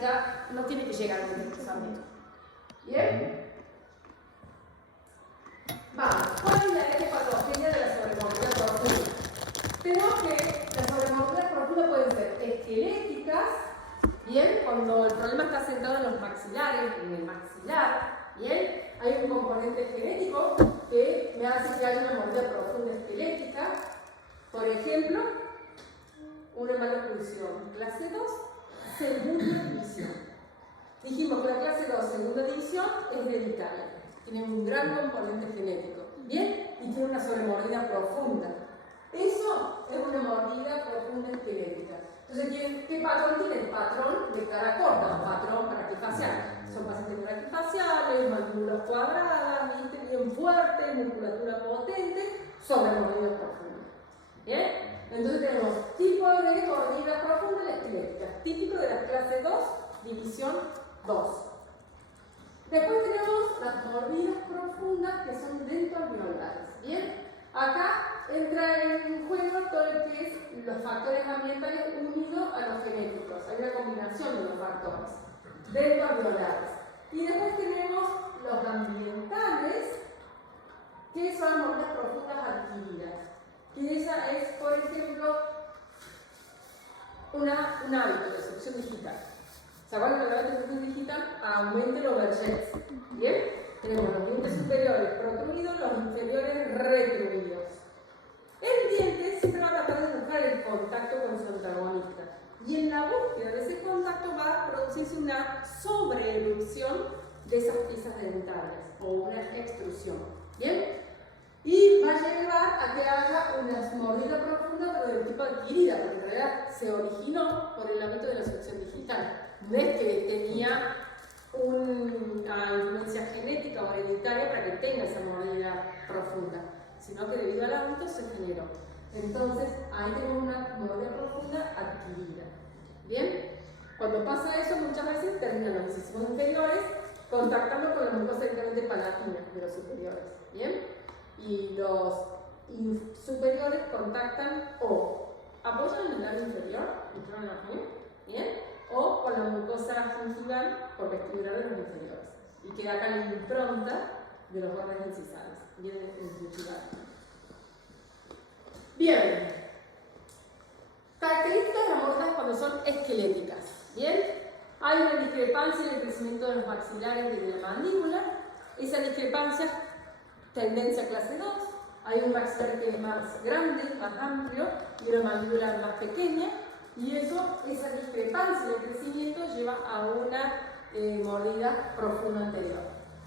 ya no tiene que llegar al desplazamiento. ¿Bien? Vamos, ¿cuál es la patogenia de la sobremordida profunda? Tenemos que las sobremordidas profundas pueden ser esqueléticas, ¿bien? Cuando el problema está centrado en los maxilares, en el maxilar, ¿bien? Hay un componente genético que me hace que haya una mordida profunda esquelética. Por ejemplo, una maloclusión. Clase 2, segunda división. Dijimos que la clase 2, segunda división, es hereditaria. Tiene un gran componente genético, ¿bien? Y tiene una sobremordida profunda. Eso es una mordida profunda esquelética. Entonces, ¿qué patrón tiene? El patrón de cara corta, o patrón braquifacial. Son pacientes braquifaciales, mandíbulas cuadradas, ¿viste? Bien fuertes, musculatura potente, sobremordida profunda. ¿Bien? Entonces tenemos tipo de mordida profunda y esquelética, típico de la clase 2, división 2. Después tenemos las mordidas profundas que son dentoalveolares. ¿Bien? Acá entra en juego todo lo que es los factores ambientales unidos a los genéticos. Hay una combinación de los factores dentoalveolares. Y después tenemos los ambientales, que son mordidas profundas adquiridas. Que esa es, por ejemplo, un hábito de succión digital. ¿Se acuerdan que el hábito de succión digital aumenta el overjet? ¿Bien? Tenemos los dientes superiores protruidos, los inferiores retruidos. El diente siempre va a tratar de buscar el contacto con su antagonista. Y en la búsqueda de ese contacto va a producirse una sobreerupción de esas piezas dentales o una extrusión. ¿Bien? Y va a llevar a que haya una mordida profunda, pero del tipo adquirida, porque en realidad se originó por el hábito de la succión digital. No es que tenía una influencia genética o hereditaria para que tenga esa mordida profunda, sino que debido al hábito se generó. Entonces, ahí tenemos una mordida profunda adquirida. ¿Bien? Cuando pasa eso, muchas veces terminan los incisivos inferiores contactando con la mucosa directamente palatina de los superiores. ¿Bien? Y los superiores contactan o apoyan en el labio inferior, ¿bien? O con la mucosa gingival por vestibular de los inferiores. Y queda acá la impronta de los bordes incisales, bien gingival. Bien. Características de las mordidas cuando son esqueléticas. Bien. Hay una discrepancia en el crecimiento de los maxilares y de la mandíbula. Esa discrepancia, tendencia clase 2. Hay un maxilar que es más grande, más amplio, y una mandíbula más pequeña. Y esa discrepancia de crecimiento lleva a una mordida profunda anterior.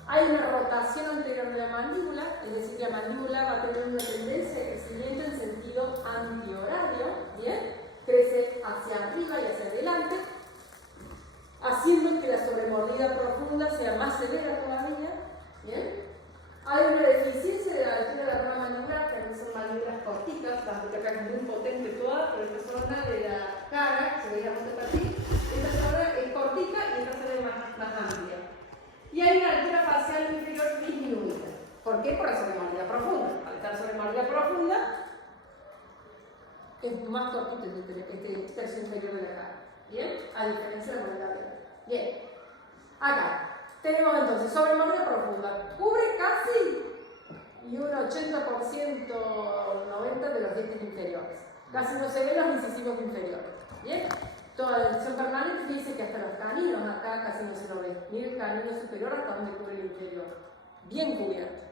Hay una rotación anterior de la mandíbula, es decir, la mandíbula va a tener una tendencia de crecimiento en sentido antihorario, ¿bien? Crece hacia arriba y hacia adelante, haciendo que la sobremordida profunda sea más severa todavía, ¿bien? Hay una deficiencia de la altura de la rama mandibular, que aquí son mandíbulas corticas, la acá es muy potente toda, pero esta zona de la cara, se veía mucho para aquí, esta zona es cortica y esta zona es más amplia. Y hay una altura facial inferior disminuida. ¿Por qué? Por la sobremordida profunda. Al estar sobremordida profunda, es más cortito este tercio inferior de la cara. ¿Bien? A diferencia de la mordida labial. Bien. Acá. Tenemos entonces sobremordida profunda. Cubre casi y un 80%, 90% de los dientes inferiores. Casi no se ven los incisivos inferiores. ¿Bien? Toda la decisión permanente dice que hasta los caninos acá casi no se lo ve. Mira el canino superior hasta donde cubre el inferior. Bien cubierto.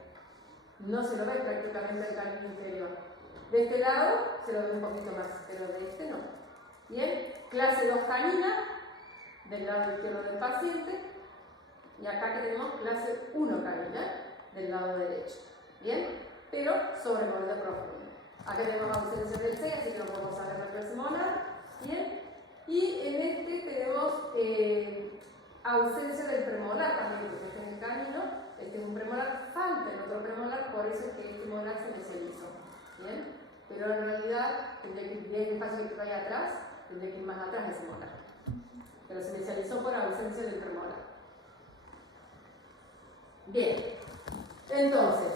No se lo ve prácticamente el canino inferior. De este lado se lo ve un poquito más, pero de este no. Bien. Clase 2 canina, del lado izquierdo del paciente. Y acá que tenemos clase 1 canina, del lado derecho. ¿Bien? Pero sobremordida profunda. Acá tenemos ausencia del 6, así que no podemos saber la clase molar. ¿Bien? Y en este tenemos ausencia del premolar también, porque este es el canino, este es un premolar, falta el otro premolar, por eso es que este molar se especializó. ¿Bien? Pero en realidad tendría que ir el espacio que vaya atrás, tendría que ir más atrás de ese molar. Pero se especializó por ausencia del premolar. Bien, entonces,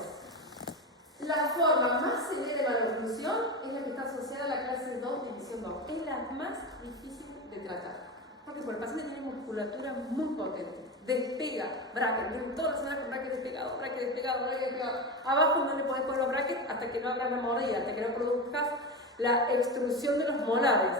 la forma más severa de maloclusión es la que está asociada a la clase 2, división 2. Es la más difícil de tratar. ¿Por qué? Porque el paciente tiene musculatura muy potente. Despega bracket, todas las semanas con bracket despegado, bracket despegado, bracket despegado. Abajo no le podés poner los brackets hasta que no abras la mordida, hasta que no produzcas la extrusión de los molares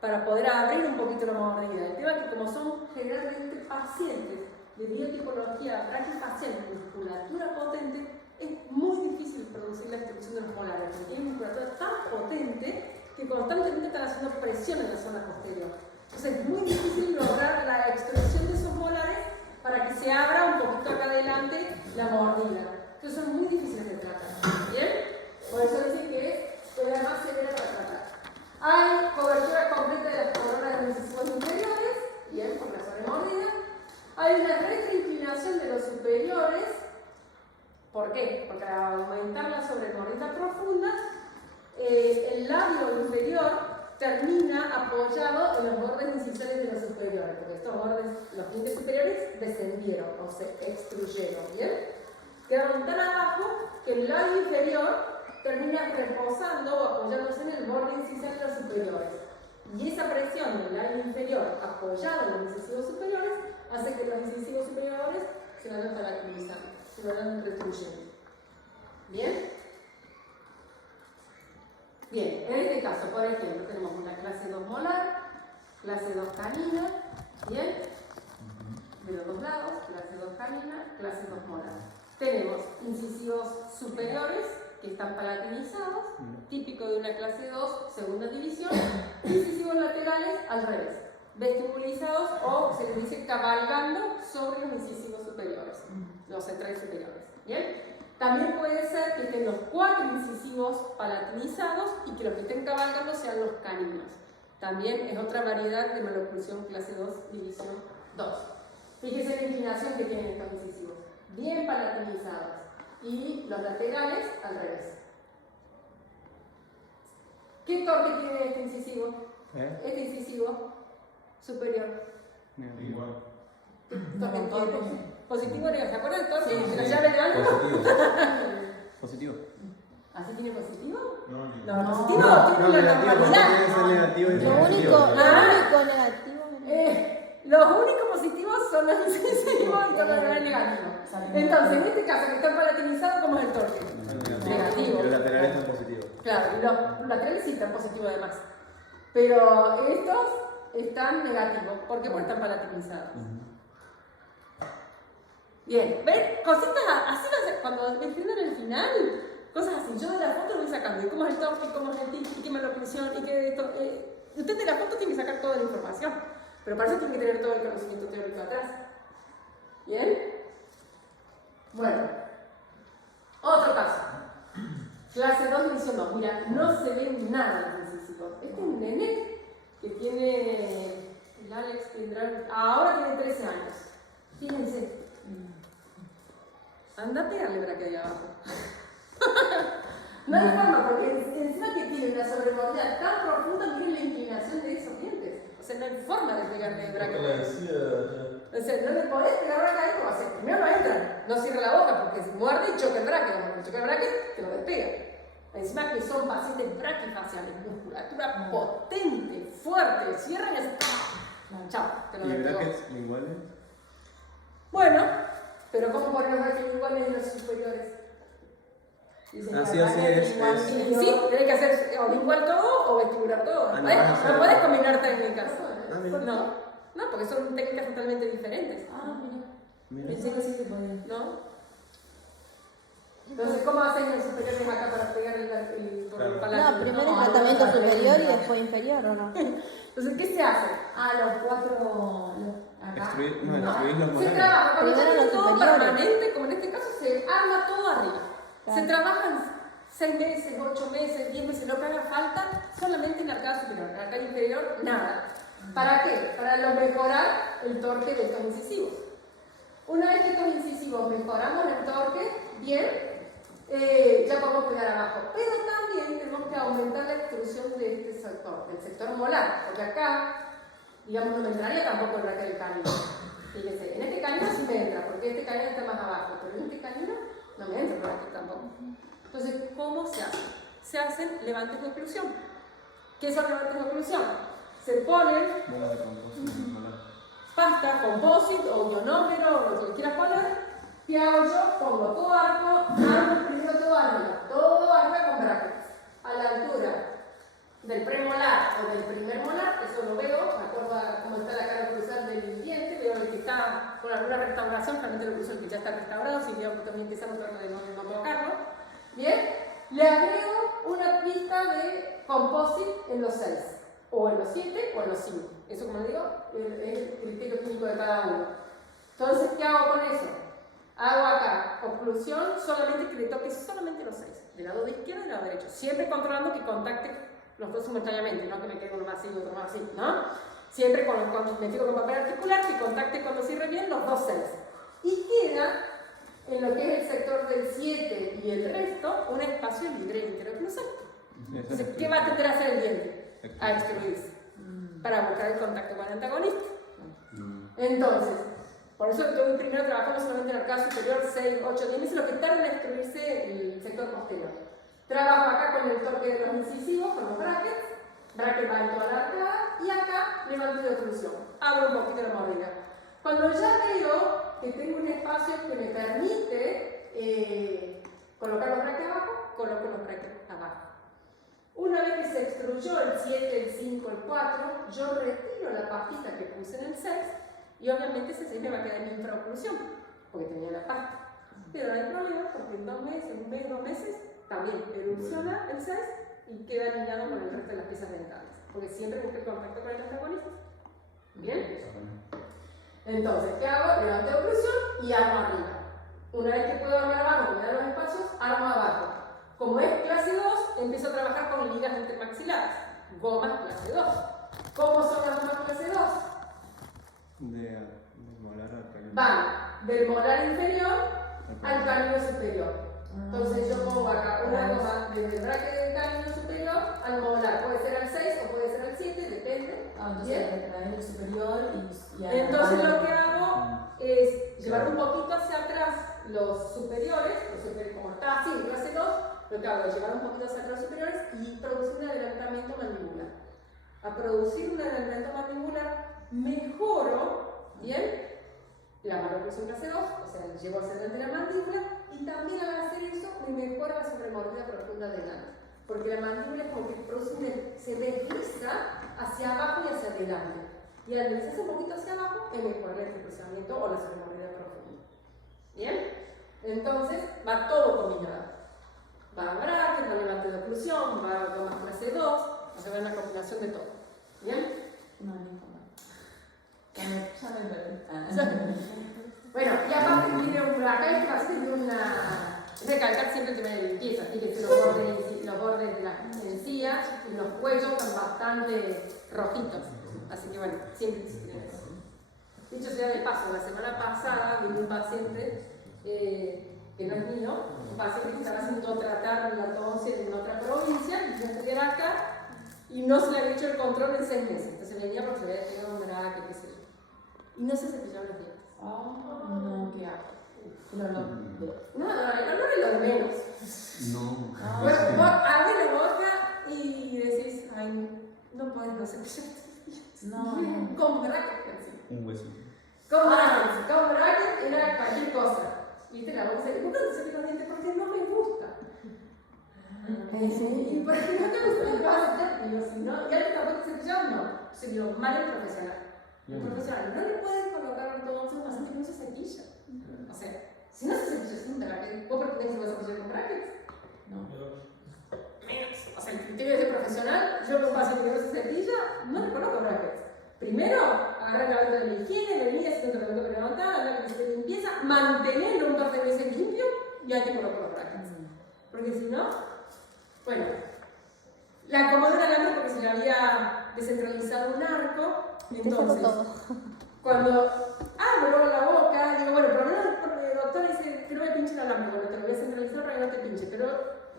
para poder abrir un poquito la mordida. El tema es que como son generalmente pacientes de biotipología braquifacial y musculatura potente, es muy difícil producir la extrusión de los molares, porque tienen musculatura tan potente que constantemente están haciendo presión en la zona posterior. Entonces es muy difícil lograr la extrusión de esos molares para que se abra un poquito acá adelante la mordida. Entonces son muy difíciles de tratar. ¿Bien? Por eso dicen que es la más severa para tratar. Hay cobertura completa de las coronas de los incisivos inferiores, bien, por la sobremordida. Hay una retroinclinación de los superiores. ¿Por qué? Porque al aumentar la sobremordida profunda, el labio inferior termina apoyado en los bordes incisores de los superiores, porque estos bordes, los dientes superiores, descendieron o se extruyeron, ¿bien? Quedaron tan abajo que el labio inferior termina reposando o apoyándose en el borde incisal de los superiores. Y esa presión del labio inferior apoyado en los incisivos superiores hace que los incisivos superiores se vayan palatinizando, se vayan retruyendo. ¿Bien? Bien, en este caso, por ejemplo, tenemos una clase 2 molar, clase 2 canina, ¿bien? De los dos lados, clase 2 canina, clase 2 molar. Tenemos incisivos superiores que están palatinizados, típico de una clase 2, segunda división, incisivos laterales al revés, vestibulizados o se les dice cabalgando sobre los incisivos superiores, los centrales superiores, ¿bien? También puede ser que estén los 4 incisivos palatinizados y que los que estén cabalgando sean los caninos. También es otra variedad de maloclusión clase 2, división 2. Fíjense la inclinación que tienen estos incisivos, bien palatinizados, y los laterales al revés. ¿Qué torque tiene este incisivo? Este incisivo superior. Igual. ¿Torque tiene? ¿Positivo o negativo? ¿Se acuerdan del torque? Sí, ¿De la sí. llave de algo? Positivo. ¿Así tiene positivo? No, No, positivo tiene la negativo, normalidad. tiene que ser negativo y Lo positivo. único negativo. Los únicos positivos son los incisivos y todos los demás negativos. Entonces, en este caso, que están palatinizados, ¿cómo es el torque? Negativo. Y los laterales están positivos. Claro, y los laterales sí están positivos además. Pero estos están negativos. ¿Por qué? Porque están palatinizados. Bien, ¿ven? Cositas así, cuando me escriben en el final, cosas así. Yo de la foto lo voy sacando. ¿Y cómo es el torque? ¿Cómo es el tic? ¿Y qué maloclusión? ¿Y qué de esto? Usted de la foto tiene que sacar toda la información. Pero para eso tiene que tener todo el conocimiento teórico atrás. ¿Bien? Bueno. Otro caso. Clase 2, división 2. Mira, no se ve nada en los incisivos. Este es un nene que tiene... El Alex tendrá... Ahora tiene 13 años. Fíjense. Anda a pegarle para que de abajo. No hay forma, porque encima que tiene una sobremordida tan profunda, miren la inclinación de esos dientes. O sea, no hay forma de pegarle bracket. O sea, no le podés pegar bracket a esto, o sea, primero no entra, no cierra la boca porque se muerde y choca el bracket. Cuando choca el bracket, te lo despega. Encima que son pacientes braquifaciales, musculatura potente, fuerte, cierran y hacen ¡pah! Chao, te lo ¿Y despegó. brackets linguales? Bueno, pero ¿cómo poner los brackets iguales en los superiores? Dicen que Así o sí bracket es. igual, sí, tenés que hacer o lingual todo o vestibular todo. Ah, No, no, no podés combinar técnicas. mira. No, porque son técnicas totalmente diferentes. Mira. Pensé que sí se podía. ¿No? Entonces, ¿cómo hacen los superiores acá para pegar el palatino? No, primero el tratamiento superior y después inferior, ¿o no? Entonces, ¿qué se hace? Los 4... Acá. Extruir los Se molares. trabaja, cuando Primero se hace los todo superiores. permanente, como en este caso, se arma todo arriba. Claro. Se trabajan 6 meses, 8 meses, 10 meses, lo que haga falta, solamente en la arcada superior. En la arcada inferior, nada. ¿Para qué? Para mejorar el torque de estos incisivos. Una vez que estos incisivos mejoramos el torque, bien, ya podemos pegar abajo. Pero también tenemos que aumentar la extrusión de este sector, del sector molar, porque acá, digamos, no me entraría tampoco el bracket del canino. Fíjense, en este canino sí me entra, porque este canino está más abajo, pero en este canino no me entra el bracket tampoco. Entonces, ¿cómo se hace? Se hacen levantes de oclusión. ¿Qué son levantes de oclusión? Se ponen Bola de composición. pasta, composite o ionómero o lo que quieras poner. ¿Qué hago yo? Pongo todo arco, armo primero todo arriba con brackets. A la altura del premolar o del primer molar, eso lo veo, me acuerdo a cómo está la cara cruzal del diente, veo el que está con alguna restauración, realmente lo cruzo el que ya está restaurado, si veo que también empezando a tratar de no tocarlo. Bien, le agrego una pista de composite en los 6, o en los 7 o en los 5. Eso, como digo, es el criterio químico de cada uno. Entonces, ¿qué hago con eso? Hago acá, oclusión, solamente que le toque solamente los 6, del lado de izquierdo y del lado derecho, siempre controlando que contacte los dos simultáneamente, no que me quede uno más así y otro más así, ¿no? Siempre me fijo con papel articular que contacte cuando cierre bien los dos 6. Y queda, en lo que es el sector del 7 y el resto, un espacio libre interoclusal. Entonces, ¿qué va a tender a hacer el diente? A extruirse, para buscar el contacto con el antagonista. Entonces, por eso primero trabajamos solamente en el arcado superior 6, 8, 10 meses, lo que tarda en extruirse el sector posterior. Trabajo acá con el torque de los incisivos, con los brackets. Bracket va en toda la arcada y acá levanto de oclusión. Abro un poquito la mordida. Cuando ya veo que tengo un espacio que me permite colocar los brackets abajo, coloco los brackets abajo. Una vez que se extruyó el 7, el 5, el 4, yo retiro la pastita que puse en el 6 y obviamente ese 6 me va a quedar en infraoclusión, porque tenía la pasta. Pero no hay problema porque en 2 meses, un mes, 2 meses, también erupciona el 6 y queda alineado con el resto de las piezas dentales, porque siempre busca el contacto con el antagonista. ¿Bien? Entonces, ¿qué hago? Levanto de oclusión y armo arriba. Una vez que puedo armar abajo, me dan los espacios, armo abajo. Como es clase 2, empiezo a trabajar con ligas intermaxilares, gomas clase 2. ¿Cómo son las gomas clase 2? De molar al canino. Van del molar inferior al canino superior. Entonces yo pongo acá una goma desde el bracket del canino superior al molar. Puede ser al 6 o puede ser al 7, depende. Entonces traes el superior y entonces lo que hago es llevar un poquito hacia atrás los superiores como está así, clase 2, lo que hago es llevar un poquito hacia atrás los superiores y producir un adelantamiento mandibular. A producir un adelantamiento mandibular mejoro, ¿bien? La maloclusión clase 2, o sea, llevo hacia adelante la mandíbula y también al hacer eso me mejora la sobremordida profunda delante. Porque la mandíbula es como que se desliza hacia abajo y hacia adelante. Y al deslizarse un poquito hacia abajo, me mejora el entrecruzamiento o la sobremordida profunda. ¿Bien? Entonces, va todo combinado. Va bracket, va levante de oclusión, va gomas clase 2, o sea, va una combinación de todo. ¿Bien? No, no importa. Ya me Bueno, y aparte tiene acá este paciente tiene una... Es recalcar siempre el tema de limpieza, fíjense los bordes de las encías y los cuellos están bastante rojitos. Así que bueno, siempre se tiene eso. Dicho sea de paso, la semana pasada vino un paciente que no es mío, un paciente que estaba haciendo tratar la tonsil en otra provincia, y yo estuviera acá y no se le había hecho el control en 6 meses. Entonces venía porque se había quedado un braque, qué sé yo. Y no se cepillaba los dientes. no, qué asco. El olor. No, el olor es lo de menos. No. Bueno, vos abrís la boca y decís, ay, no podés no cepillarte. No. Con brackets. Un huesito. Con brackets era cualquier cosa. ¿Viste? La boca se le gusta cepillar los dientes porque no me gusta. Y por ejemplo, no te gusta el pasta, y yo, si no, y antes tampoco te cepillaba, no. Se vio mal el profesional. El profesional no le puede colocar ortodoncia a un paciente que no se cepilla. O sea, si no se cepilla sin brackets, ¿vos pretendés que se va a cepillar con brackets? No. Menos. O sea, el criterio de ese profesional, yo con un paciente que no se cepilla, no le coloco brackets. Primero, agarrar la venta de la higiene, venir haciendo un tratamiento prelevantado, la que de limpieza, mantenerlo un par de veces limpio y ahí te coloco los brackets. Porque si no, bueno, la acomodé el alambre porque se le había descentralizado un arco. Entonces, cuando abro la boca, digo, bueno, por lo menos el doctor dice que no me pinche el alambre, bueno, te lo voy a centralizar para que no te pinche, pero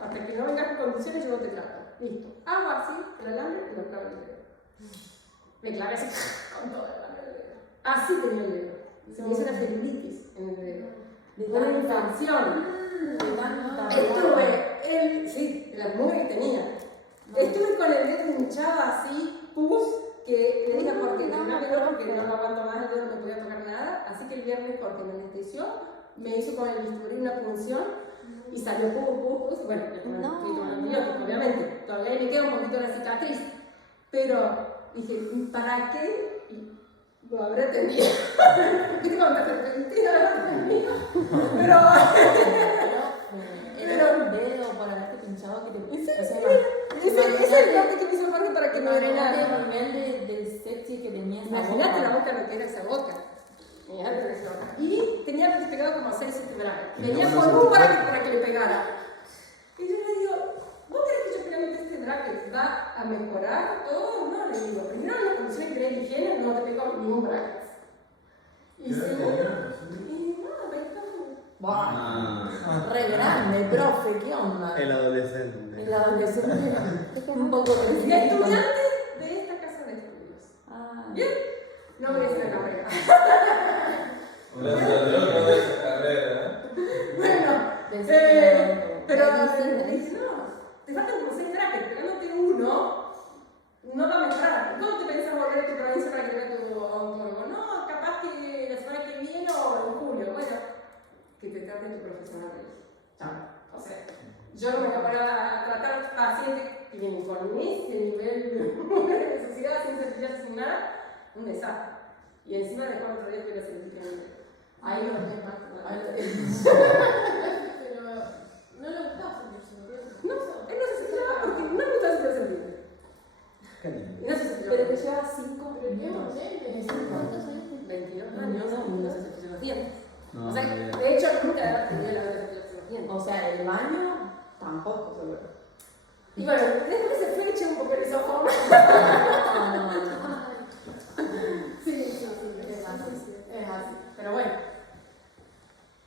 hasta que no vengas en condiciones yo no te trato. Listo. Hago así el alambre y lo clavo en el dedo. Me clavé así con todo el alambre del dedo. Así tenía el dedo. Se me hizo una celulitis en el dedo. Una infección. Estuve, sí, la mugre que tenía. Estuve con el dedo hinchado así, pus, que le dije a Jorge, No, tráemelo porque profe. no lo aguanto más, yo no me podía tocar nada. Así que el viernes Jorge me anestesió, me hizo con el bisturí una punción y salió pus. Bueno, yo tomé No. un antibiótico, obviamente. Todavía me queda un poquito la cicatriz. Pero dije, ¿para qué? Lo habré tenido. ¿Viste cuando te arrepentí de haberlo tenido? Pero Era un dedo para haberte pinchado que te. ese o sea, es el corte que me hizo Jorge para que me drenara. el nivel de sepsis que tenía esa Imagínate la boca. boca lo que era esa boca. Imagínate lo que era esa boca. Y tenía pegado como 6 centímetros. Venía no con se un te para que le pegara. Y yo le digo, ¿vos crees que yo pegándote este bracket va a mejorar todo? No, le digo, primero las condiciones que tenés de higiene no te pegó ningún bracket. Y segundo, y no, me está. Buah, re grande, profe, ¿qué onda? El adolescente. El adolescente un poco Y reciente. estudiante de esta casa de estudios. Ah, ¿Bien? No voy a hacer la carrera. Gracias a Dios no de esa carrera. Bueno, pero dije, no, te faltan como 6 brackets, pegándote uno, no va a mejorar. ¿Cómo te pensás volver a tu provincia para que vea tu odontólogo? No, capaz que la semana que viene o en julio. Bueno, que te traten tu profesional de ellos. Chao. O sea, yo no me voy a parar a tratar pacientes que vienen con ese nivel de necesidad, sin cepillarse, sin nada, un desastre. Y encima de 4 días que lo sentí que no. Ahí no tenés más. Pero no le gustaba sentirse No, él no se cepillaba porque no le gustaba sentirse libre. Qué lindo. Y no se cepillaba. pero que lleva 5 Pero qué minutos. nene. ¿Cuántos años tenés? 22 años y no se cepilló los dientes. No, O sea, no, de hecho, nunca tenía la verdad de cepillarse los dientes. O sea, el baño tampoco, seguro. Y bueno, después se fue y eché un poco de software. No. Sí, es así. Es así. Pero bueno.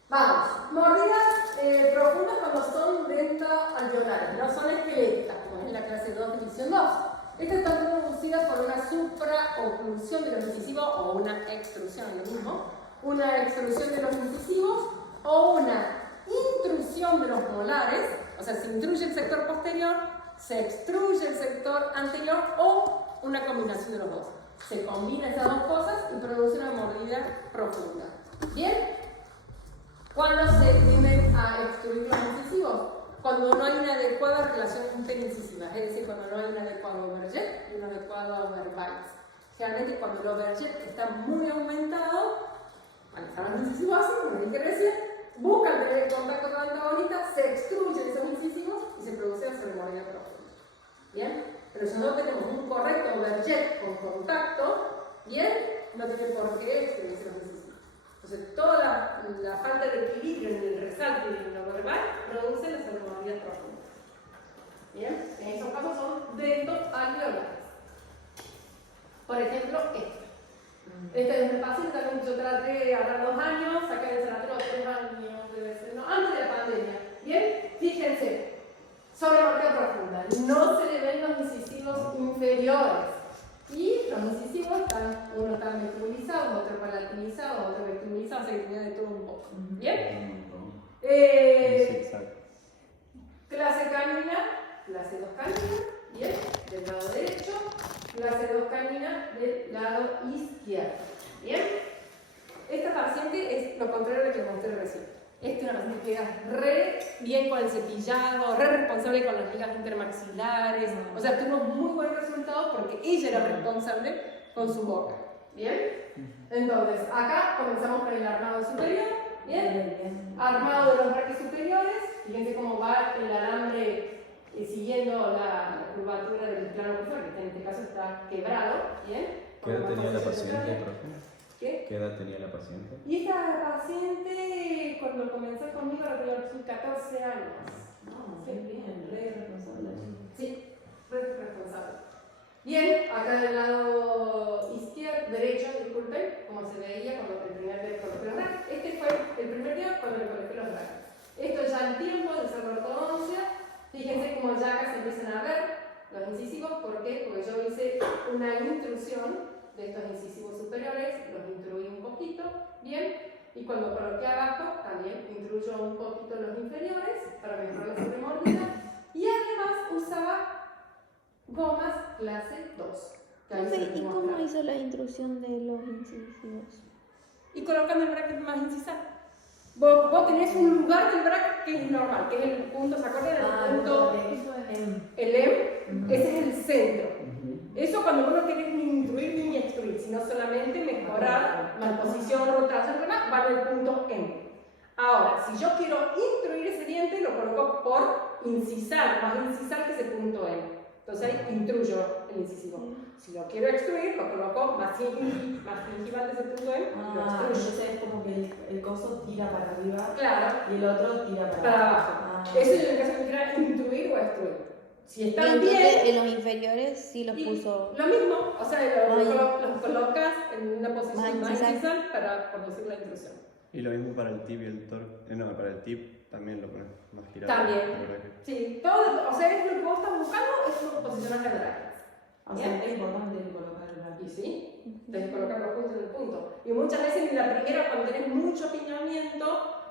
Vamos. Mordidas profundas cuando son dento-alveolares, no son esqueléticas, como es la clase 2, división 2. Estas están producidas por una supraoclusión de los incisivos o una extrusión, es lo mismo. Una extrusión de los incisivos o una intrusión de los molares, o sea, se intruye el sector posterior, se extruye el sector anterior o una combinación de los dos. Se combinan esas dos cosas y produce una mordida profunda. ¿Bien? ¿Cuándo se tienden a extruir los incisivos? Cuando no hay una adecuada relación interincisiva, es decir, cuando no hay un adecuado overjet y un adecuado overbite. Generalmente cuando el overjet está muy aumentado, cuando están los incisivos así, como dije recién, buscan tener contacto con la antagonista, se extruyen esos incisivos y se produce la sobremordida profunda. ¿Bien? Pero si no tenemos un correcto overjet con contacto, ¿bien? No tiene por qué extruirse los incisivos. Entonces, toda la falta de equilibrio en el resalto y en lo verbal produce la sobremordida profunda. ¿Bien? En esos casos son dento-alveolares. Por ejemplo, este. Este es el paciente también yo traté a dar 2 años, saqué del sanatorio 3 años, debe ser, no, antes de la pandemia. Bien, fíjense, sobremordida profunda, no se le ven los incisivos inferiores. Y los incisivos están, uno está vestibulizado, otro palatinizados, otro vestibulizado, se tenía de todo un poco. ¿Bien? Clase canina, clase 2 canina, bien, del lado derecho, clase 2 canina del lado izquierdo. Bien, esta paciente es lo contrario de lo que mostré recién. Esta es una paciente que queda re bien con el cepillado, re responsable con las ligas intermaxilares. O sea, tuvimos muy buen resultado porque ella era responsable con su boca. ¿Bien? Entonces, acá comenzamos con el armado superior. ¿Bien? Armado de los braques superiores. Fíjense cómo va el alambre siguiendo la curvatura del plano cruzado, que en este caso está quebrado. ¿Bien? ¿Qué edad tenía la paciente, profe? ¿Qué? ¿Qué edad tenía la paciente? Y esta paciente, cuando comenzó conmigo, tenía 14 años. No, qué bien, re responsable. Sí, responsable. Bien, acá del lado izquierdo, derecho, disculpen, como se veía cuando el primer día coloqué los brackets. Este fue el primer día cuando le coloqué los brackets. Esto ya en tiempo de hacer la ortodoncia. Fíjense cómo ya acá se empiezan a ver los incisivos. ¿Por qué? Porque yo hice una intrusión de estos incisivos superiores, los intruí un poquito, bien, y cuando coloqué abajo también intruyo un poquito los inferiores para mejorar la sobremordida, y además usaba gomas clase 2, Que ahí Profe, se ¿y los cómo muestra. hizo la instrucción de los incisivos? Y colocando el bracket más incisal. Vos tenés un lugar del bracket que es normal, que es el punto, ¿se acuerdan? El punto, el M, ese es el centro. Eso cuando vos no querés ni intruir ni extruir, sino solamente mejorar la posición, rotación, va en el punto M. Ahora, si yo quiero intruir ese diente, lo coloco por incisal, más incisal que ese punto M. Entonces ahí intruyo el incisivo. Si lo quiero extruir, lo coloco más gingival de ese punto M y lo extruyo. Entonces es como que el coso tira para arriba Claro, y el otro tira para abajo. Ah. Eso es en el caso que quiera intruir o extruir. Si Y están entonces bien, en los inferiores sí los y puso. lo mismo, o sea, Ay. los colocas en una posición Más más incisal. incisal para producir la intrusión. Y lo mismo para el tip y el tor. No, para el tip también lo pones más girado. También. el bracket. Sí, todo, o sea, es lo que vos estás buscando es un posicionaje de brackets. O sea, es importante colocar el bracket. Y sí, tenés que colocarlo justo en el punto. Y muchas veces en la primera, cuando tenés mucho apiñamiento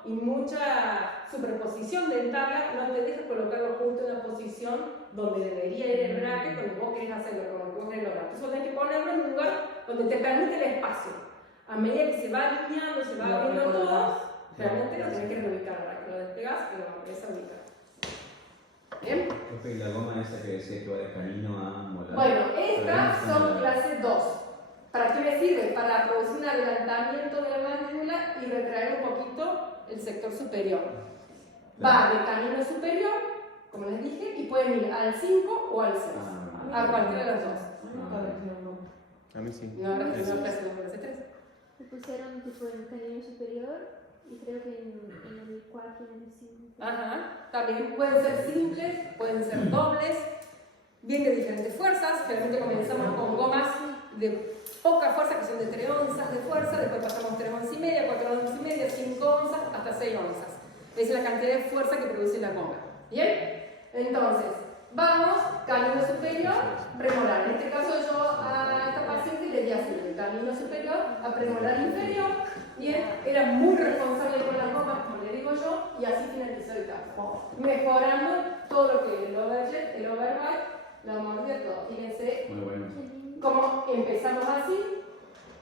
y mucha superposición dentaria, no te dejas colocarlo justo en la posición donde debería ir el bracket cuando vos querés hacerlo, como vos querés lograr. Entonces vos tenés que ponerlo en un lugar donde te permite el espacio. A medida que se va alineando, se va Lo abriendo todo, recolocás. realmente lo tenés que reubicar para que lo despegás y lo volvés a ubicar. ¿Bien? Profe, la goma esa que decía que va de canino a molar. Bueno, estas Pero son no- clase 2. ¿Para qué me sirve? Para producir un adelantamiento de la mandíbula y retraer un poquito el sector superior. Va de canino superior, como les dije, y pueden ir al 5 o al 6. Ah, A cualquiera de los dos. Nunca trajeron goma. A mí sí. No habrá que Eso. no clase 2 clase 3. Me pusieron tipo en canino superior y creo que en el 4 y en el 5. Ajá. También pueden ser simples, pueden ser dobles, bien de diferentes fuerzas. Generalmente comenzamos con gomas de poca fuerza, que son de 3 onzas de fuerza, después pasamos 3 onzas y media, 4 onzas y media, 5 onzas, hasta 6 onzas. Esa es la cantidad de fuerza que produce la goma. ¿Bien? Entonces, vamos, canino superior, premolar. En este caso yo a esta paciente le di así, de canino superior a premolar inferior. Bien, era muy responsable con las gomas, como le digo yo, y así finalizó el caso. Mejorando todo lo que es el overjet, el overbite, la mordida, todo. Fíjense Muy bueno. cómo empezamos así,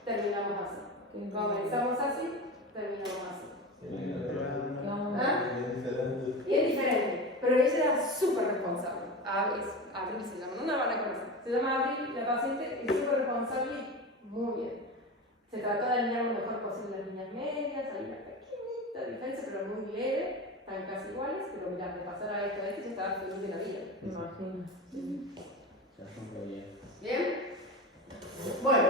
terminamos así. Comenzamos así, terminamos así. ¿Ah? Y es diferente, pero ella era súper responsable. Abril se llama, no la van a conocer. Se llama Abril, la paciente, es súper responsable y muy bien. Se trató de alinear lo mejor posible las líneas medias, hay una pequeñita diferencia, pero muy leve, están casi iguales, pero mirá, de pasar a esto ya estaba feliz de la vida. Me imagino. Se rompe bien. ¿Bien? Bueno,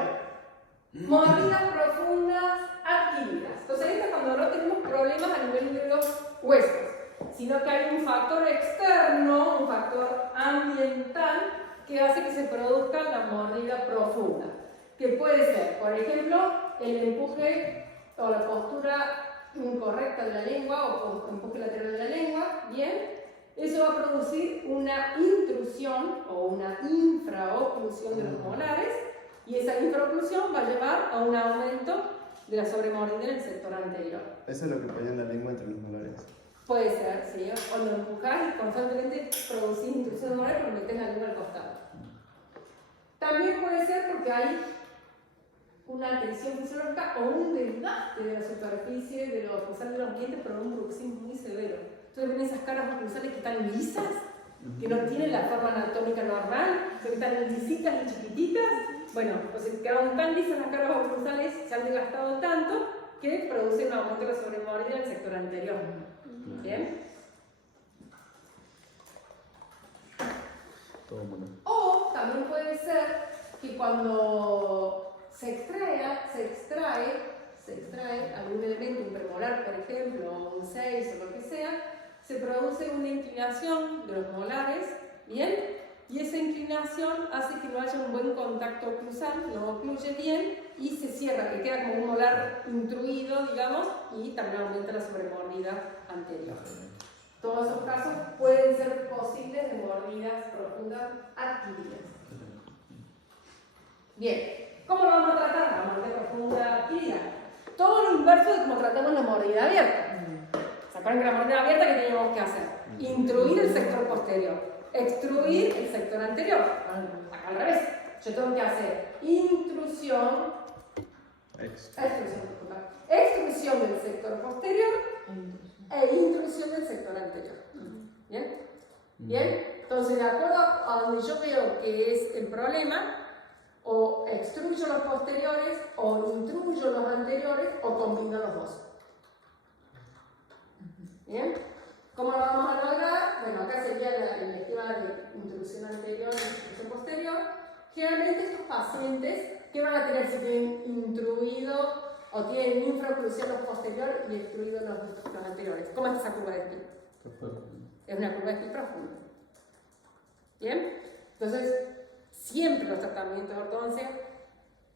mordidas profundas adquiridas. Entonces, esto es cuando no tenemos problemas a nivel de los huesos, sino que hay un factor externo, un factor ambiental, que hace que se produzca la mordida profunda. Que puede ser, por ejemplo, el empuje o la postura incorrecta de la lengua o empuje lateral de la lengua, ¿bien? Eso va a producir una intrusión o una infraoclusión de los molares y esa infraoclusión va a llevar a un aumento de la sobremordida en el sector anterior. Eso es lo que ponen la lengua entre los molares. Puede ser, ¿sí? Cuando empujás y constantemente producís intrusión molar, pero metés la lengua al costado. También puede ser porque hay una tensión fisiológica o un desgaste de la superficie de lo oclusal de los dientes por un bruxismo muy severo. Entonces ven esas caras oclusales que están lisas, que no tienen la forma anatómica normal, que están lisitas y chiquititas. Bueno, pues quedaron tan lisas las caras oclusales, se han desgastado tanto que producen un aumento de la sobremordida en el sector anterior. ¿Bien? Todo bueno. O también puede ser que cuando se extrae algún elemento, un premolar por ejemplo, o un 6 o lo que sea, se produce una inclinación de los molares, ¿bien? Y esa inclinación hace que no haya un buen contacto oclusal, no ocluye bien y se cierra, que queda como un molar intruido, digamos, y también aumenta la sobremordida anterior. Todos esos casos pueden ser posibles de mordidas profundas adquiridas. Bien, ¿cómo lo vamos a tratar la mordida profunda adquirida? Todo lo inverso de cómo tratamos la mordida abierta. ¿Se acuerdan que la mordida abierta qué teníamos que hacer? Intruir el sector posterior, extruir el sector anterior. Acá al revés. yo tengo que hacer extrusión del sector posterior e intrusión del sector anterior. ¿Bien? ¿Bien? Entonces, de acuerdo a donde yo veo que es el problema, o extruyo los posteriores, o intruyo los anteriores, o combino los dos. ¿Bien? ¿Cómo lo vamos a lograr? Bueno, acá sería el esquema de intrusión anterior y intrusión posterior. Generalmente estos pacientes, ¿qué van a tener si tienen intruido o tienen infraoclusión los posteriores y extruido los anteriores? ¿Cómo es esa curva de Split? Es una curva de Split profunda. ¿Bien? Entonces, siempre los tratamientos de ortodoncia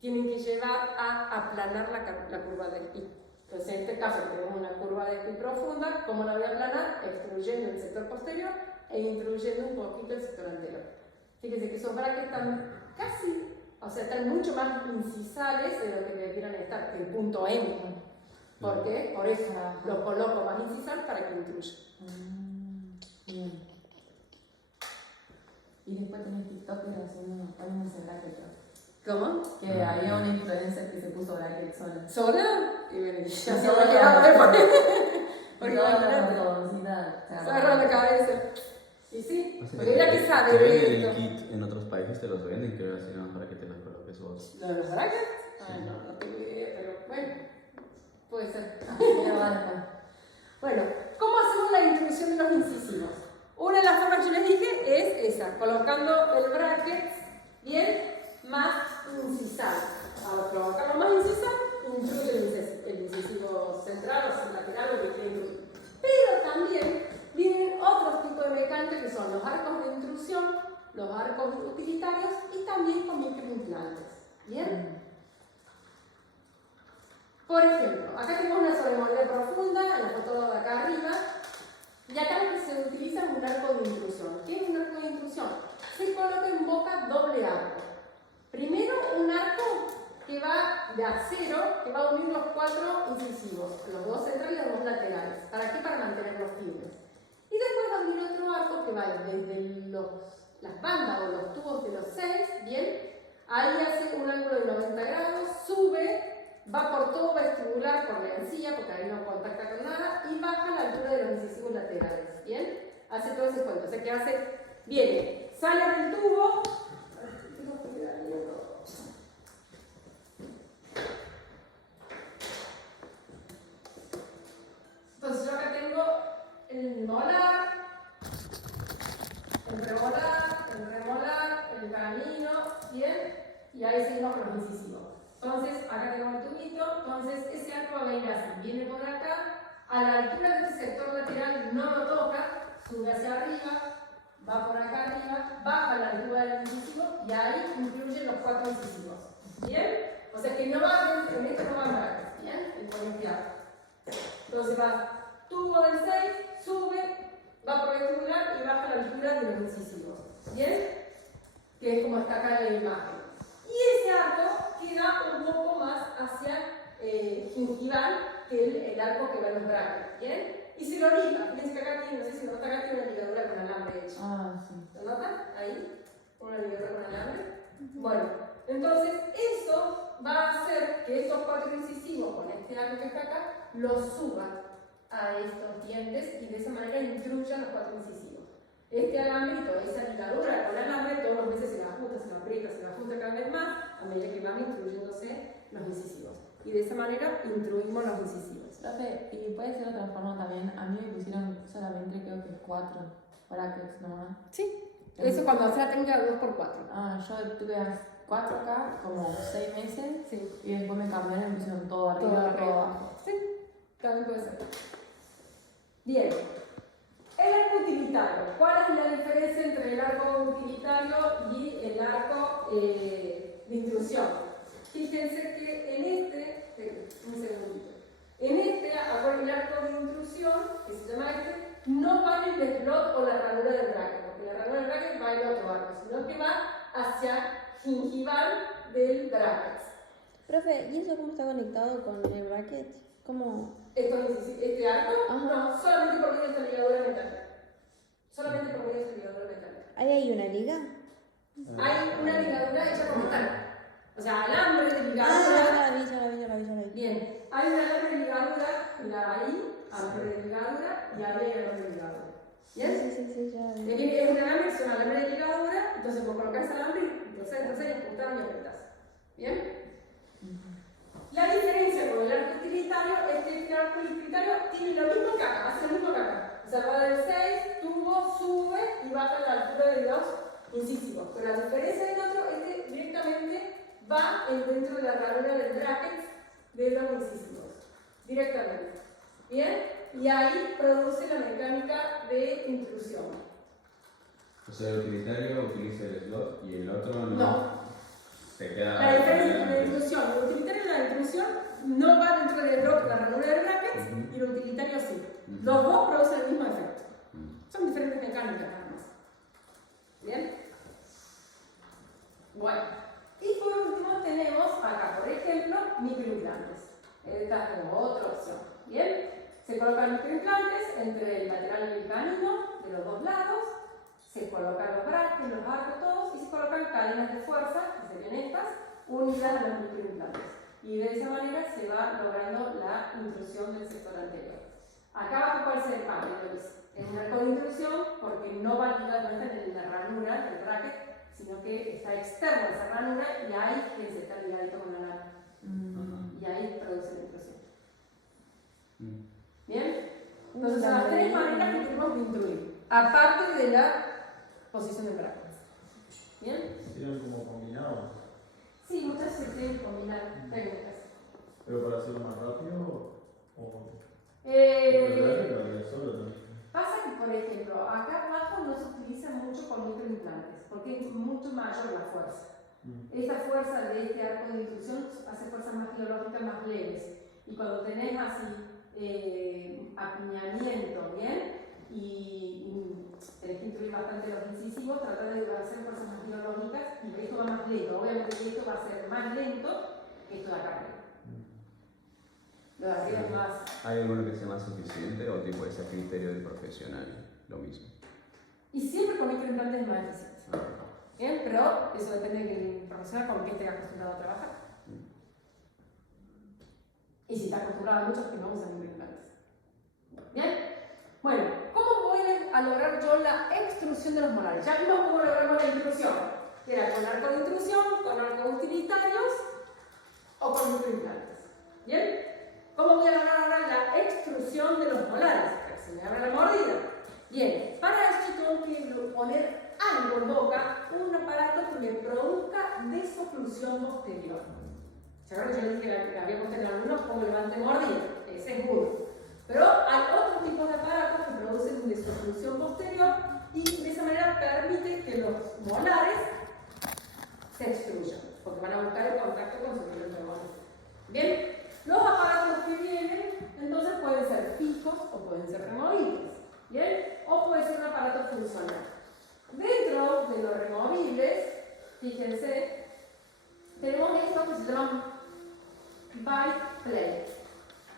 tienen que llevar a aplanar la curva de Split. Entonces, en este caso tenemos una curva de Split profunda. ¿Cómo la voy a aplanar? Extruyendo el sector posterior e intruyendo un poquito el sector anterior. Fíjense que esos brackets están casi, o sea, están mucho más incisales de lo que debieran estar, que el punto M. ¿Por qué? Por eso lo coloco más incisal para que intruya. Bien. Y después tenés TikTokers haciendo también ese bracket. ¿Cómo? Que había una influencer que se puso bracket sola. ¿Sola? Y bueno, ya se Sola. me quedaba Porque toda la se agarra la cabeza. Y sí, O sea, porque ella que sabe ¿te de venden esto. el kit en otros países? ¿Te los venden? Creo así, ¿no? Para que te los coloques vos. ¿Lo de los brackets? Ay, no tengo idea, pero bueno, puede ser. Bueno, ¿cómo hacemos la intrusión de los incisivos? Una de las formas que yo les dije es esa, colocando el bracket bien más incisal. Al colocarlo más incisal, intruye el incisivo central o lateral, lo que quiera incluir. Pero también vienen otros tipos de mecánicas que son los arcos de intrusión, los arcos utilitarios y también con microimplantes. ¿Bien? Por ejemplo, acá tenemos una sobremovilidad profunda, en la foto de acá arriba, y acá lo que se utiliza es un arco de intrusión. ¿Qué es un arco de intrusión? Se coloca en boca doble arco. Primero un arco que va de acero, que va a unir los 4 incisivos, los 2 centrales y los 2 laterales. ¿Para qué? Para mantenerlos firmes. Y después va a unir otro arco que va desde las bandas o los tubos de los 6, ¿bien? Ahí hace un ángulo de 90 grados, sube, va por todo vestibular, por la encía, porque ahí no contacta con nada, y baja a la altura de los incisivos laterales, ¿bien? Hace todo ese cuento, o sea que hace, viene, sale del tubo, entonces yo acá tengo el molar, el premolar, el remolar, el canino, ¿bien? Y ahí seguimos con los incisivos. Entonces, acá tenemos el tubito, entonces ese arco va a venir así, viene por acá, a la altura de este sector lateral no lo toca, sube hacia arriba, va por acá arriba, baja a la altura del incisivo y ahí incluye los 4 incisivos. ¿Bien? O sea que no va, en este no va a hablar, ¿bien? El conectado. Entonces va tubo del 6, sube, va por vestibular y baja a la altura de los incisivos. ¿Bien? Que es como está acá en la imagen. Y ese arco queda un poco más hacia gingival que el arco que va en los brackets, ¿bien? Y se lo liga, fíjense que acá tiene, no sé si nota, acá tiene una ligadura con alambre hecha. Sí. ¿Lo notan? Ahí, una ligadura con alambre. Bueno, entonces eso va a hacer que estos 4 incisivos con este arco que está acá los suban a estos dientes y de esa manera intruyan los 4 incisivos. Este alambrito, esa ligadura con alambre, todos los meses se la ajusta, se la aprieta, se la ajusta cada vez más a medida que van intruyéndose los incisivos. Y de esa manera intruimos los incisivos. Profe, y puede ser otra forma también. A mí me pusieron solamente creo que 4 brackets nomás. Sí, eso cuando sea tenga 2x4. Yo tuve 4 acá, como 6 meses. Sí. Y después me cambiaron y me pusieron todo arriba, Todo todo arriba. abajo. Sí, también puede ser. Bien. El arco utilitario. ¿Cuál es la diferencia entre el arco utilitario y el arco de intrusión? Fíjense que en un segundito. En el arco de intrusión, que se llama no va en el slot o la ranura del bracket, porque la ranura del bracket va en otro arco, sino que va hacia gingival del bracket. Profe, ¿y eso cómo está conectado con el bracket? ¿Cómo? Este arco, Ajá. no, solamente por medio de esta ligadura metálica. Solamente por medio de esta ligadura metálica. ¿Ahí hay una liga? Hay una ligadura hecha con metal. O sea, alambre de Ah, ligadura. ya la vi. Bien, hay un alambre de ligadura, mira ahí, alambre de ligadura, y ahí hay alambre de ligadura. ¿Bien? Sí, ya la vi. Y aquí es un alambre, es un alambre de ligadura, entonces vos colocás el alambre y entonces y apuntás y apretás. ¿Bien? La diferencia con el arco utilitario es que el arco utilitario tiene lo mismo que acá, hace lo mismo que acá. O sea, va del 6, tubo, sube y baja a la altura de los incisivos. Pero la diferencia del otro es que directamente va dentro de la ranura del bracket de los incisivos. Directamente. ¿Bien? Y ahí produce la mecánica de intrusión. O sea, el utilitario utiliza el slot y el otro no. No. Se queda. La diferencia entre la intrusión, el utilitario y la intrusión no va dentro del bloque, la ranura del bracket, y el utilitario sí. Los dos producen el mismo efecto. Son diferentes mecánicas nada más. ¿Bien? Bueno. Y por último tenemos acá, por ejemplo, microimplantes. Esta es como otra opción. ¿Bien? Se colocan microimplantes entre el lateral y el canino de los dos lados. Se colocan los brackets, los arcos, todos, y se colocan cadenas de fuerza, que serían estas, unidas a los microimplantes. Y de esa manera se va logrando la intrusión del sector anterior. Acá abajo, ¿cuál es el cambio? Es un arco de intrusión porque no va ligado en la ranura del bracket, sino que está externo a esa ranura y ahí que se está ligadito con la lana. Y ahí produce la intrusión. ¿Bien? Entonces, son las tres maneras que tenemos de intruir, aparte de la posición del bracket. ¿Bien? Serían como combinados. Sí, muchas se tienen que combinar técnicas. Pero para hacerlo más rápido o. Pasa que, por ejemplo, acá abajo no se utiliza mucho con microimplantes, porque es mucho mayor la fuerza. Esta fuerza de este arco de intrusión hace fuerzas más geológicas más leves. Y cuando tenés así apiñamiento, ¿bien? Y tenés que intruir bastante los incisivos, tratar de hacer fuerzas más geológicas, y esto va más lento. Obviamente que esto va a ser más lento que esto de acá arriba. Lo de arriba es más. ¿Hay alguno que sea más suficiente o tipo ese criterio del profesional? Lo mismo. Y siempre con microimplantes es más eficiente. Bien, pero eso depende de que el profesional con qué esté acostumbrado a trabajar. Y si está acostumbrado a muchos que no usan microimplantes. Bien. Bueno, ¿cómo voy a lograr yo la extrusión de los molares? Ya vimos cómo logramos la intrusión. Era con arco de intrusión, con arcos utilitarios o con microimplantes. ¿Bien? ¿Cómo voy a lograr ahora la extrusión de los molares? Para que se me abra la mordida. Bien, para eso tengo que poner algo en boca, un aparato que me produzca desoclusión posterior. ¿Se acuerdan? Yo les dije que había puesto en algunos como levante mordida. Ese es uno. Pero hay otros tipos de aparatos que producen desoclusión posterior y de esa manera permite que los molares se extruyan, porque van a buscar el contacto con su interior. Bien, los aparatos que vienen entonces pueden ser fijos o pueden ser removibles. Bien, o puede ser un aparato funcional. Dentro de los removibles, fíjense, tenemos estos que se llaman bite plate.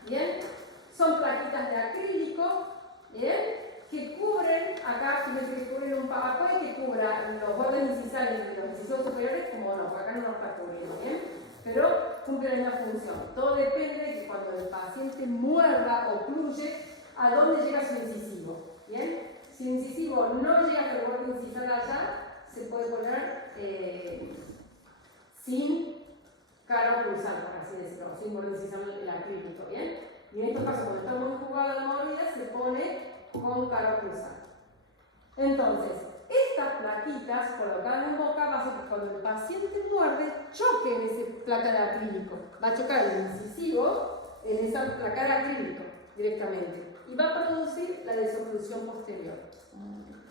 Bien, son plaquitas de acrílico, bien, que cubren, acá fíjense que cubren un paracué que cubra los bordes incisales de los incisivos superiores, como no, acá no nos está cubriendo, bien, pero cumple la misma función. Todo depende de que cuando el paciente muerda o ocluye, a dónde llega su incisivo, bien. Si el incisivo no llega hasta el borde incisal allá, se puede poner sin cara oclusal, por así decirlo, sin borde incisal el acrílico, bien. Y en estos casos, cuando está muy jugada la mordida, se pone con cara oclusal. Entonces, estas plaquitas colocadas en boca va a hacer que cuando el paciente muerde, choque en esa placa de acrílico. Va a chocar el incisivo en esa placa de acrílico directamente. Y va a producir la desoclusión posterior.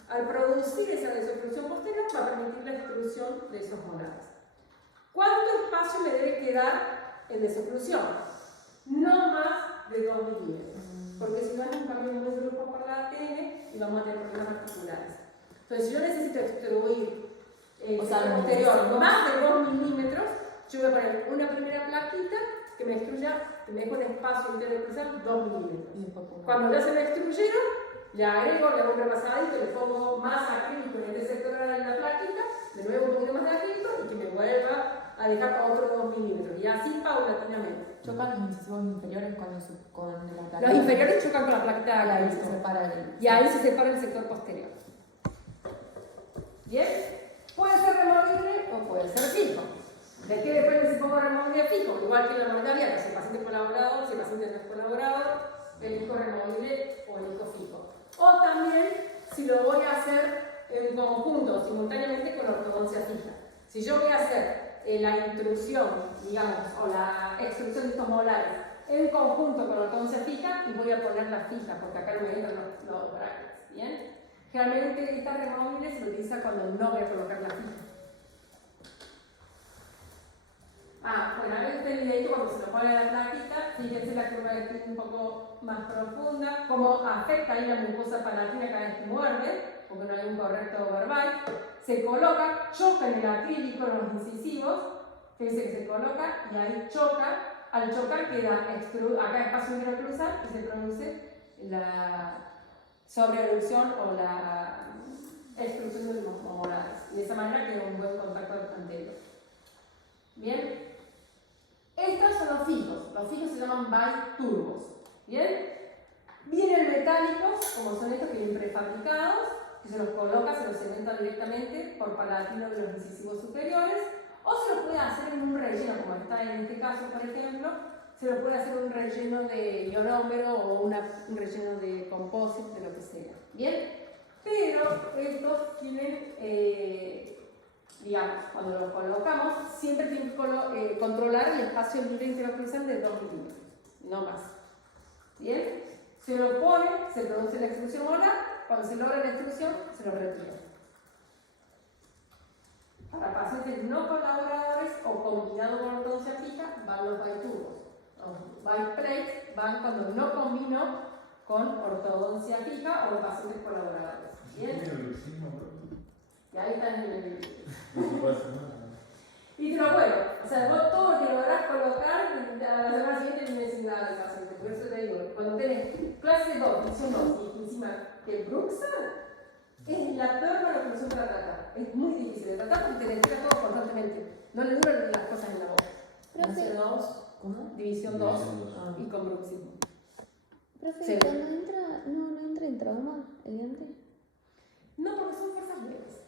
Al producir esa desoclusión posterior, va a permitir la extrusión de esos molares. ¿Cuánto espacio me debe quedar en desoclusión? No más de 2 milímetros. Porque si no es un cambio muy brusco por la ATM y vamos a tener problemas articulares. Entonces, si yo necesito extruir el posterior más de 2 milímetros, yo voy a poner una primera plaquita que me extruya, que me deje un espacio interoclusal 2 milímetros. Cuando ya se me extruyeron, le agrego, le hago un repasadito, le pongo más acrílico en este sector de la plaquita, de nuevo un a dejar otros 2 milímetros. Y así paulatinamente. Chocan los incisivos inferiores con la plaqueta. Los inferiores chocan con la plaqueta Y de ahí acrílico. se separa el... Y ahí se separa el sector posterior. ¿Bien? Puede ser removible o puede ser fijo. ¿De qué depende si pongo removible fijo? Igual que en la moneda abierta, si el paciente es colaborador, si el paciente no es colaborador, elijo removible o elijo fijo. O también si lo voy a hacer en conjunto, simultáneamente con la ortodoncia fija. Si yo voy a hacer la intrusión, digamos, o la extrusión de estos molares en conjunto con la ortodoncia fija, y voy a poner la fija, porque acá no me entran los brackets, ¿bien? Generalmente esta removible se utiliza cuando no voy a colocar la fija. Bueno, ahora este videito cuando se lo pone la plaquita, fíjense la curva de Krim un poco más profunda, cómo afecta ahí la mucosa palatina cada vez que muerde, porque no hay un correcto verbal. Se coloca, choca en el acrílico, en los incisivos, fíjense que se coloca y ahí choca. Al chocar queda acá espacio interoclusal y se produce la sobreerupción o la extrusión de los molares. Y de esa manera queda un buen contacto anterior. Bien. Estos son los fijos. Los fijos se llaman biturbos. ¿Bien? Vienen metálicos, como son estos que vienen prefabricados, que se los coloca, se los cementa directamente por palatino de los incisivos superiores, o se los puede hacer en un relleno, como está en este caso, por ejemplo, se los puede hacer un relleno de ionómero o un relleno de composite, de lo que sea. ¿Bien? Pero estos tienen, digamos, cuando los colocamos, siempre tienen que controlar el espacio libre interoclusal de 2 milímetros, no más. ¿Bien? Se lo pone, se produce la extrusión molar, cuando se logra la extrusión, se lo retira. Para pacientes no colaboradores o combinado con ortodoncia fija, van los biturbos. Los biplates van cuando no combino con ortodoncia fija o pacientes colaboradores. ¿Bien? Y ahí están en el... Y te lo vuelvo. O sea, vos todo lo que lográs colocar, a la semana siguiente no decís nada del paciente. Por eso te digo, cuando tenés clase 2, visión 2 y encima que bruxa, es la peor maloclusión para tratar. Es muy difícil de tratar porque te retira todo constantemente. No le duran las cosas en la boca. Profe, 2, ¿cómo? División 2 y con bruxismo. profe, Sí. cuando entra, no entra en trauma el diente. No, porque son fuerzas leves.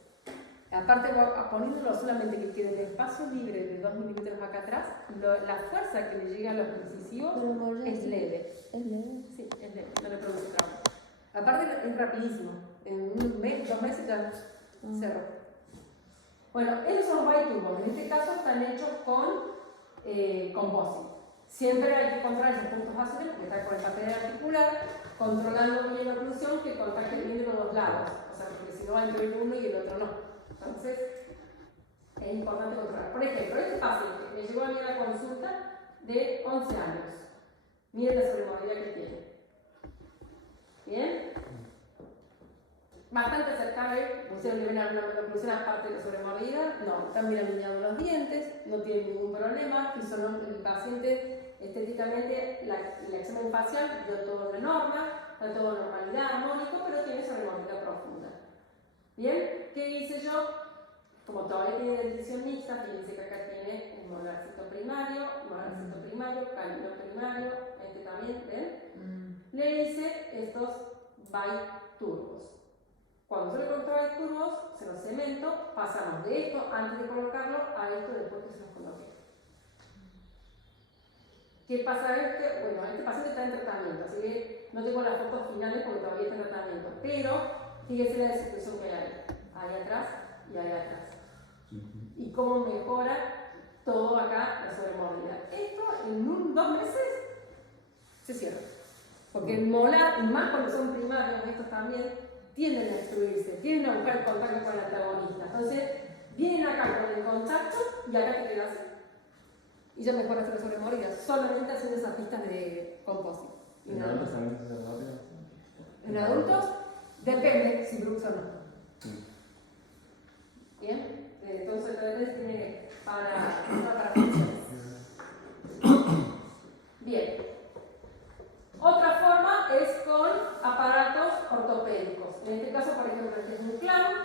Aparte, poniéndolo solamente que quede el espacio libre de 2 milímetros acá atrás, la fuerza que le llega a los incisivos Pero morder es leve. es leve. Sí, es leve, no le produce trauma. Aparte, es rapidísimo. En 2 meses ya cerró. Bueno, esos son los biturbos. En este caso están hechos con composite. Siempre hay que controlar esos puntos azules porque está con el papel articular, controlando bien la oclusión que contacte bien de los dos lados. O sea, porque si no va a intervenir uno y el otro no. Entonces, es importante controlar. Por ejemplo, este paciente me llegó a mí a la consulta de 11 años. Miren la sobremovilidad que tiene. ¿Bien? Bastante aceptable. ¿Ustedes le ven alguna oclusión aparte de la sobremovilidad? No. Están bien alineados los dientes, no tienen ningún problema. El paciente estéticamente, el examen facial dio todo de norma, está todo en normalidad, armónico, pero tiene sobremovilidad profunda. ¿Bien? ¿Qué hice yo? Como todavía tiene dentición mixta, fíjense que acá tiene un molarcito primario, canino primario, este también, ¿ven? Le hice estos biturbos. Cuando se le coloca biturbos, se los cemento, pasamos de esto antes de colocarlo a esto después que se los coloque. ¿Qué pasa? Bueno, este paciente está en tratamiento, así que no tengo las fotos finales porque todavía está en tratamiento, pero fíjense la distribución que hay ahí atrás y ahí atrás. Y cómo mejora todo acá la sobremovilidad. Esto en 2 meses se cierra. Porque el molar, y más cuando son primarios, estos también, tienden a extruirse, tienden a buscar el contacto con el antagonista. Entonces, vienen acá con el contacto y acá te quedas. Y ya mejoras la sobremovilidad, solamente haciendo esas pistas de composite. ¿En adultos también se hace rápido? En adultos, depende si Brooks o no. Bien, entonces tal vez tiene para funciones. Bien. Otra forma es con aparatos ortopédicos. En este caso, por ejemplo, este es un clown.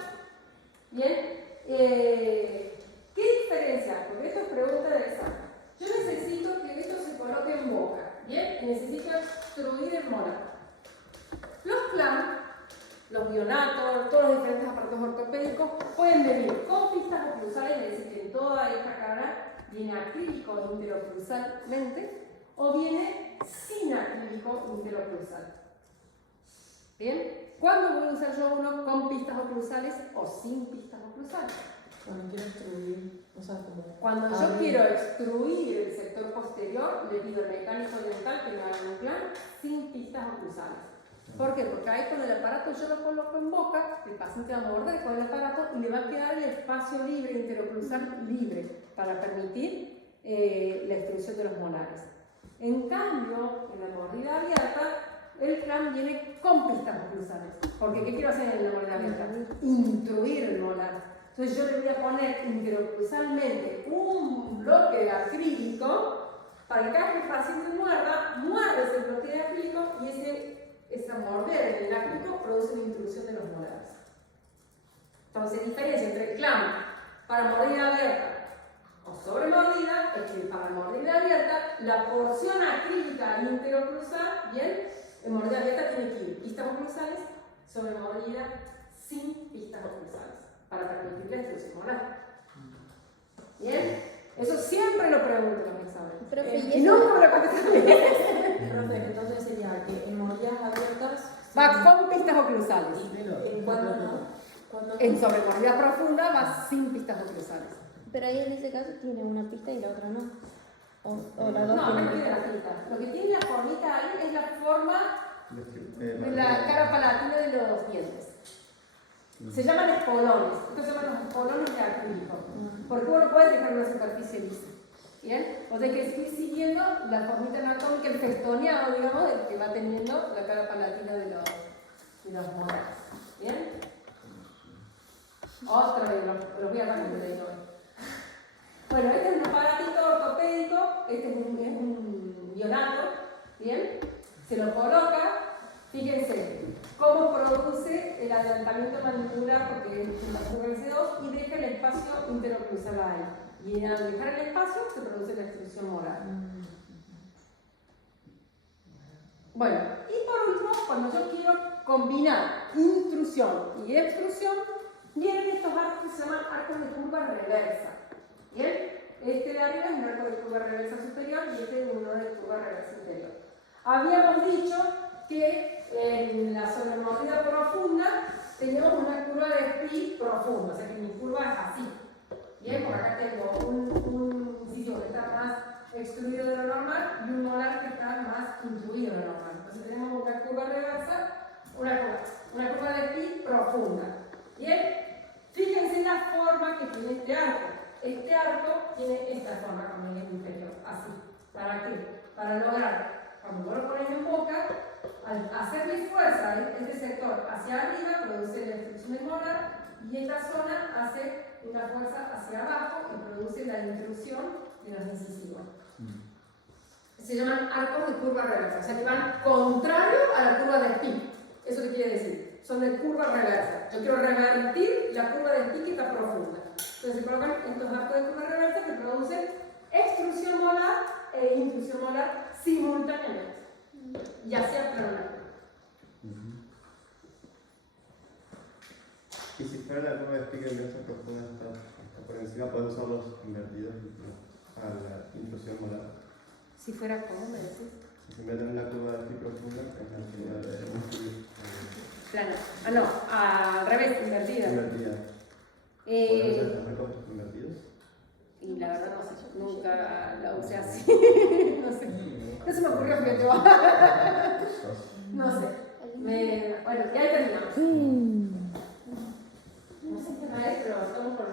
Bien. ¿Qué diferencia? Porque esto es necesito extruir el molar. Los CLAM, los bionatos, todos los diferentes aparatos ortopédicos pueden venir con pistas oclusales, es decir, que en toda esta cara viene acrílico interoclusalmente, o viene sin acrílico interoclusal. ¿Bien? ¿Cuándo voy a usar yo uno con pistas oclusales o sin pistas oclusales? Cuando quiero extruir, o sea, como... Cuando yo quiero extruir el sector posterior, le pido al mecánico dental que me haga un plan sin pistas oclusales. ¿Por qué? Porque ahí con el aparato yo lo coloco en boca, el paciente va a morder con el aparato y le va a quedar el espacio libre, interoclusal libre, para permitir la extrusión de los molares. En cambio, en la mordida abierta, el plan viene con pistas oclusales. Porque ¿qué quiero hacer en la mordida abierta? Intruir el molar. Entonces yo le voy a poner interoclusalmente un bloque de acrílico para que cada vez que el paciente muerda ese bloque de acrílico y esa morder en el acrílico produce una intrusión de los molares. Entonces, diferencia entre el clamp para mordida abierta o sobre mordida es que para mordida abierta la porción acrílica interoclusal, bien, en mordida abierta tiene que ir pistas oclusales, sobre mordida sin pistas oclusales, para permitir la extrusión molar. Bien, eso siempre lo pregunto en los exámenes. Profe, Y nunca me lo contestan bien. Profe, entonces sería que en mordidas abiertas... Va con pistas oclusales. ¿En cuándo no? ¿Cuándo no? En sobremordida profunda va sin pistas oclusales. Pero ahí en ese caso tiene una pista y la otra no. O las dos No, tienen no tiene pista. la pista. Lo que tiene la formita ahí es la forma de la cara palatina de los dientes. Se llaman espolones. Estos se llaman los espolones de acrílico. Porque uno puede dejar una superficie lisa. ¿Bien? O sea, hay que ir siguiendo la formita anatómica, el festoneado, digamos, del que va teniendo la cara palatina de los molares. ¿Bien? Otro de los voy a dar de ahí hoy. Bueno, este es un aparatito ortopédico, este es un bionato, ¿bien? Se lo coloca, fíjense cómo produce el adelantamiento mandibular, porque es un mandibular C2, y deja el espacio interoclusal ahí. Y al dejar el espacio se produce la extrusión molar. Bueno, y por último, cuando yo quiero combinar intrusión y extrusión, vienen estos arcos que se llaman arcos de curva reversa. ¿Bien? Este de arriba es un arco de curva reversa superior y este es uno de curva reversa inferior. Habíamos dicho que en la sobremordida profunda teníamos una curva de pi profunda, o sea que mi curva es así. Bien, por acá tengo un incisivo que está más extruido de lo normal y un molar que está más intruido de lo normal. Entonces tenemos una curva reversa, una curva de pi profunda. Bien, fíjense la forma que tiene este arco. Este arco tiene esta forma con el inferior, así. ¿Para qué? Para lograr, cuando vos lo pones en boca, al hacerle fuerza a este sector hacia arriba, produce la extrusión del molar y esta zona hace una fuerza hacia abajo y produce la intrusión de los incisivos. Se llaman arcos de curva reversa, o sea que van contrario a la curva de Pi. ¿Eso qué quiere decir? Son de curva reversa. Yo quiero revertir la curva de Pi que está profunda. Entonces se colocan estos arcos de curva reversa que producen extrusión molar e intrusión molar simultáneamente, ya sea plana. Y si fuera la curva de Pi que inversa profunda está por encima, podemos usar los invertidos a la intrusión molar. Si fuera como, me decís. Si en vez de tener la curva de Pi profunda, es la curva de Plana. Ah, no, al revés, invertida. invertida. ¿Podemos hacer los arcos invertidos? Y la verdad no sé, nunca la usé así. No sé. No se me ocurrió, fíjate. No sé. Bueno, ya terminamos. No sé qué maestro, estamos por